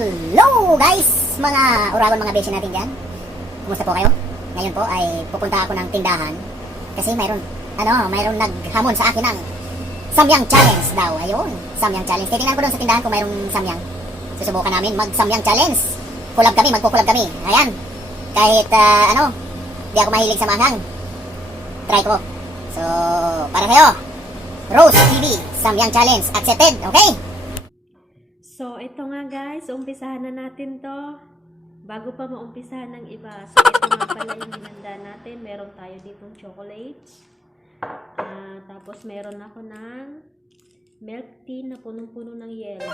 Hello guys! Mga uragon, mga beshi natin dyan. Kumusta po kayo? Ngayon po ay pupunta ako ng tindahan kasi mayroon naghamon sa akin ng Samyang Challenge daw. Ayun, Samyang Challenge. Titingnan ko doon sa tindahan kung mayroong Samyang. Susubukan namin mag-Samyang Challenge. Magkukulab kami. Ayan. Kahit di ako mahilig sa manghang. Try ko. So, para sa'yo, Rose TV, Samyang Challenge accepted. Okay? So, ito nga guys, umpisahan na natin to. Bago pa maumpisahan ng iba. So, ito nga pala yung hinanda natin. Meron tayo ditong chocolates. Tapos, meron ako ng milk tea na punong-puno ng yelo.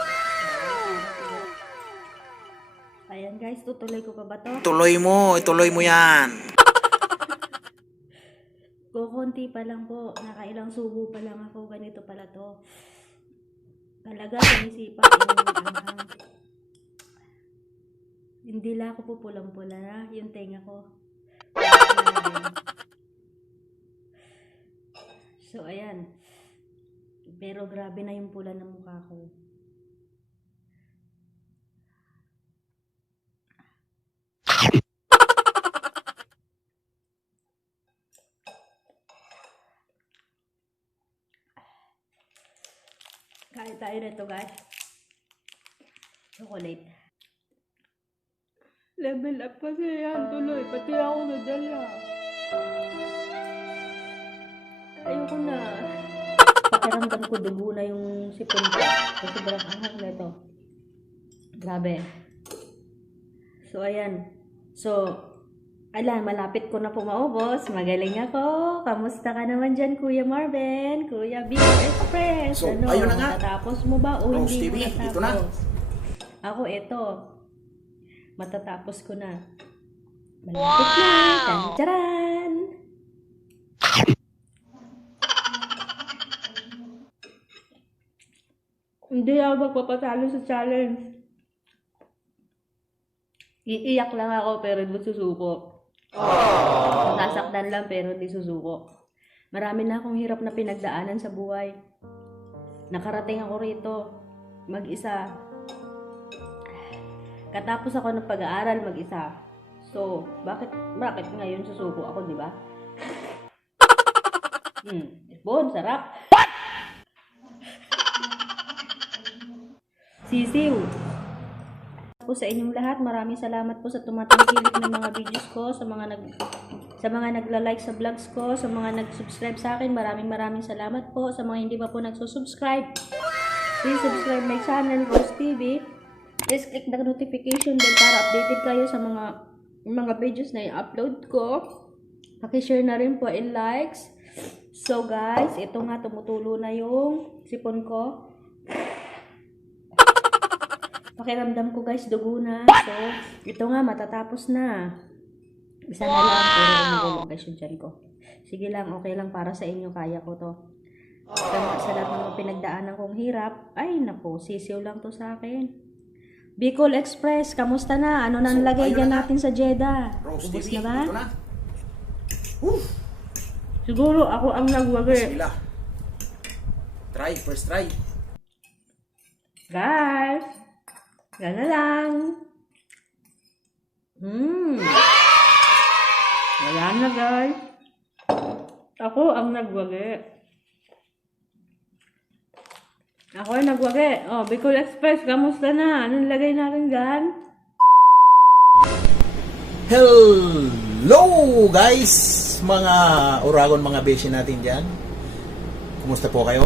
Ayan guys, tutuloy ko pa ba to? Ituloy mo yan. Kukunti pa lang po. Nakailang subo pa lang ako. Ganito pala to. Talaga, sinisipa hindi lang ako po pulang-pula, yung tenga ko. So, ayan. Pero grabe na yung pula ng mukha ko. Kain tayo nito guys. Chocolate. Level up kasi yan tuloy. Pati ako nadala. Ayoko na. Pakiramdam ko dugo na yung sipon ko. Kasi sobrang anghang na ito. Grabe. So ayan. So, malapit ko na po maubos. Magaling ako. Kamusta ka naman dyan, Kuya Marvin? Kuya Big Express. So, ayun na nga. Matatapos mo ba o Rose hindi TV, mo natapos? ito na. Ako, ito. Matatapos ko na. Malapit na. Tcharan! Hindi ako magpapatalo sa challenge. Iiyak lang ako pero hindi susuko. Nasaktan lang pero hindi susuko. Marami na akong hirap na pinagdaanan sa buhay. Nakarating ako rito mag-isa. Katapos ako ng pag-aaral mag-isa. So, bakit ngayon susuko ako, di ba? Bon, sarap. Sisiw. Po sa inyong lahat, maraming salamat po sa tumatangkilik ng mga videos ko, sa mga nagla-like sa vlogs ko, sa mga nag-subscribe sa akin, maraming salamat po. Sa mga hindi pa po nagsusubscribe, please subscribe my channel, Rose TV. Please click the notification bell para updated kayo sa mga videos na i-upload ko. Paki-share na rin po and likes. So guys, ito nga tumutulo na yung sipon ko. Pakiramdam ko guys, dugo na. So, ito nga, matatapos na. Isa na lang, pero umulong guys yung tiyan ko. Sige lang, okay lang para sa inyo, kaya ko to. Sa lahat ng mga pinagdaanan kong hirap, ay nako, sisiw lang to sa akin. Bicol Express, kamusta na? Ano nang lagay dyan natin sa Jeddah? Rose Ubus TV, na ba? ito na. Siguro ako ang nagwagi. Bismillah. First try. Guys! Gana lang. Wala na guys. Ako ang nagwagi. Oh, Bicol Express, kamusta na? Anong lagay natin dyan? Hello guys! Mga uragon, mga beshi natin dyan. Kumusta po kayo?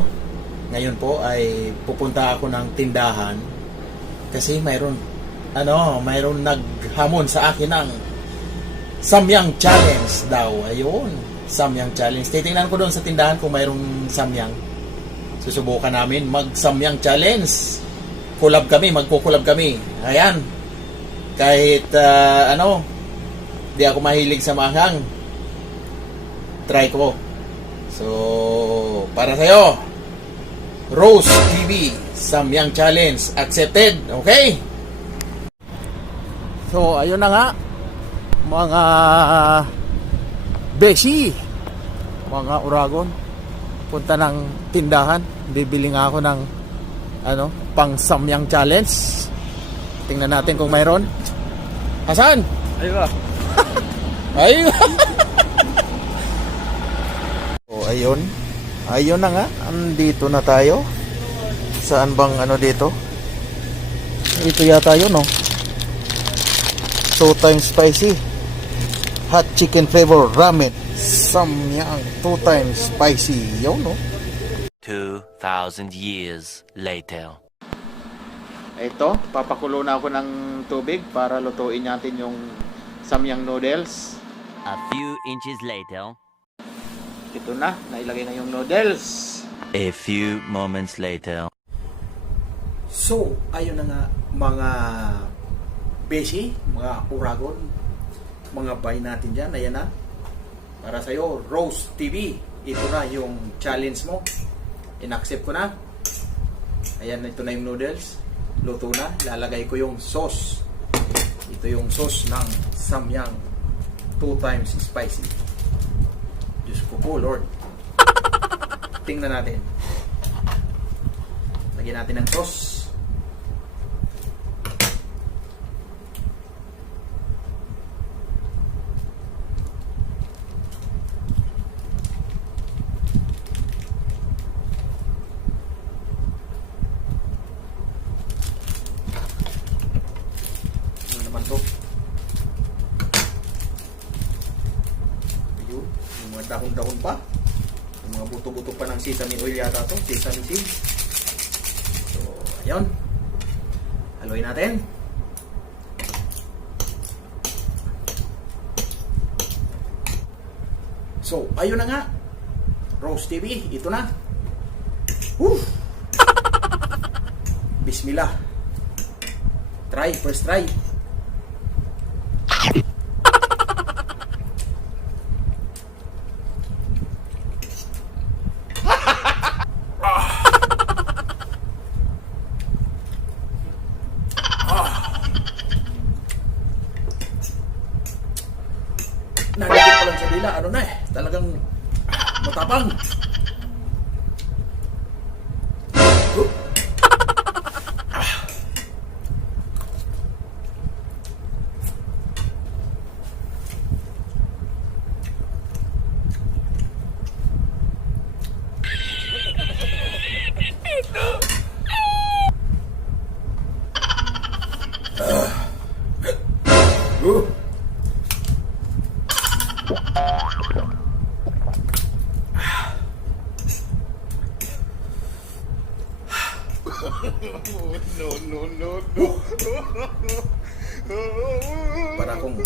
Ngayon po ay pupunta ako ng tindahan kasi mayroon naghamon sa akin ng Samyang Challenge daw. Ayun, Samyang Challenge. Titingnan ko doon sa tindahan kung mayroong Samyang. Susubukan namin mag-Samyang Challenge. Magkukulab kami. Ayan. Kahit di ako mahilig sa manghang. Try ko. So, para sa'yo, Rose TV, Samyang Challenge accepted. Okay? So, ayun na nga, mga beshi, mga uragon, punta ng tindahan. Bibili nga ako ng pang Samyang Challenge. Tingnan natin kung mayroon. Hasan! Ayun ba? Ayun! Oh, ayun. Ayun na nga. Andito na tayo. Saan bang ano dito? Ito yata yun, no? 2 times spicy. Hot chicken flavor ramen. Samyang 2 times spicy. Yun, no? 2,000 years later. Ito, papakulo na ako ng tubig para lutuin natin yung samyang noodles. A few inches later. Ito na, nailagay na yung noodles. A few moments later. So, ayun na nga mga beshi, mga uragon, mga bay natin dyan. Ayan na. Para sa'yo, Rose TV. Ito na yung challenge mo. In-accept ko na. Ayan, ito na yung noodles. Luto na. Lalagay ko yung sauce. Ito yung sauce ng samyang 2 times spicy. Diyos ko po, Lord. Tingnan natin. Lagyan natin ng sauce. Ano naman to? Ayun, yung mga dahon-dahon pa. Yung mga buto-buto pa ng sesame oil yata to, sesame seeds. So, ayun. Haluin natin. So, ayun na nga. Rose TV, ito na. Woo! Bismillah. Try, first try. Nandito pa lang sa dila, ano na eh, talagang matapang. Para akong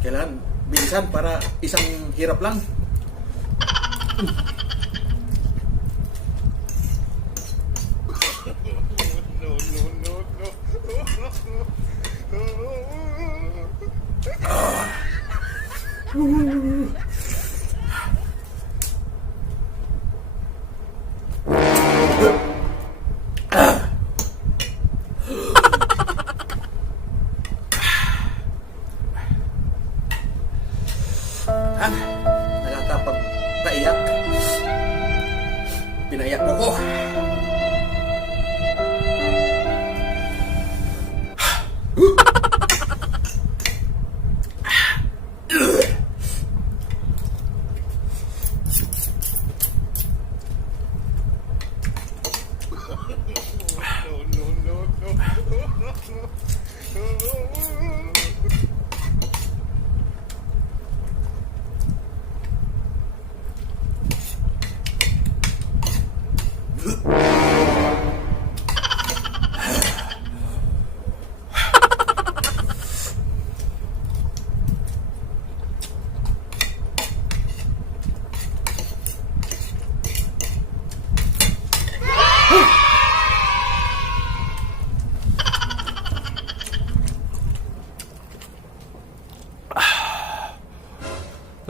kailangan bilisan para isang hirap lang. Nakakapagpaiyak. Pinaiyak mo ko.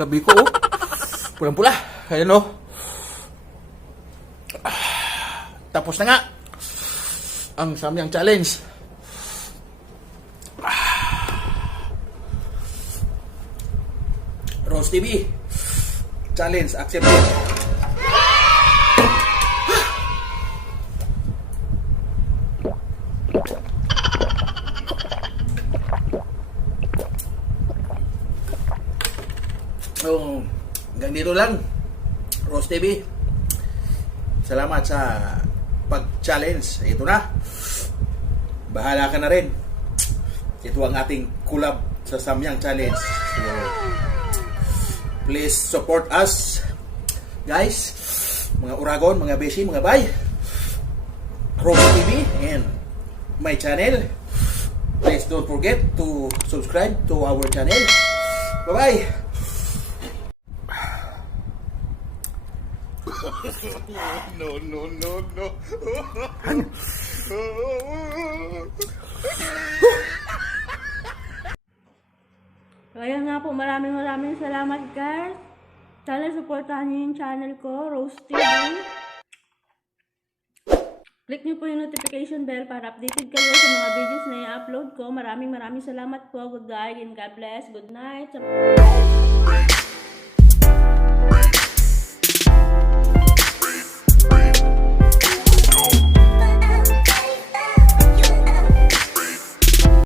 labi ko, oh. Pulang-pula. Ayan, oh. Tapos na nga ang Samyang Challenge. Rose TV Challenge accepted. So, hanggang dito lang, Rose TV. Salamat sa pag-challenge. Ito na. Bahala ka na rin. Ito ang ating collab sa Samyang Challenge. So, please support us, guys. Mga Uragon, mga Beshi, mga Bay. Rose TV and my channel. Please don't forget to subscribe to our channel. Bye-bye. No. Kaya nga po, maraming salamat guys. Sana supportahan niyo yung channel ko, Rose TV. Click niyo po yung notification bell para updated kayo sa mga videos na i-upload ko. Maraming salamat po. Good night and God bless. Good night.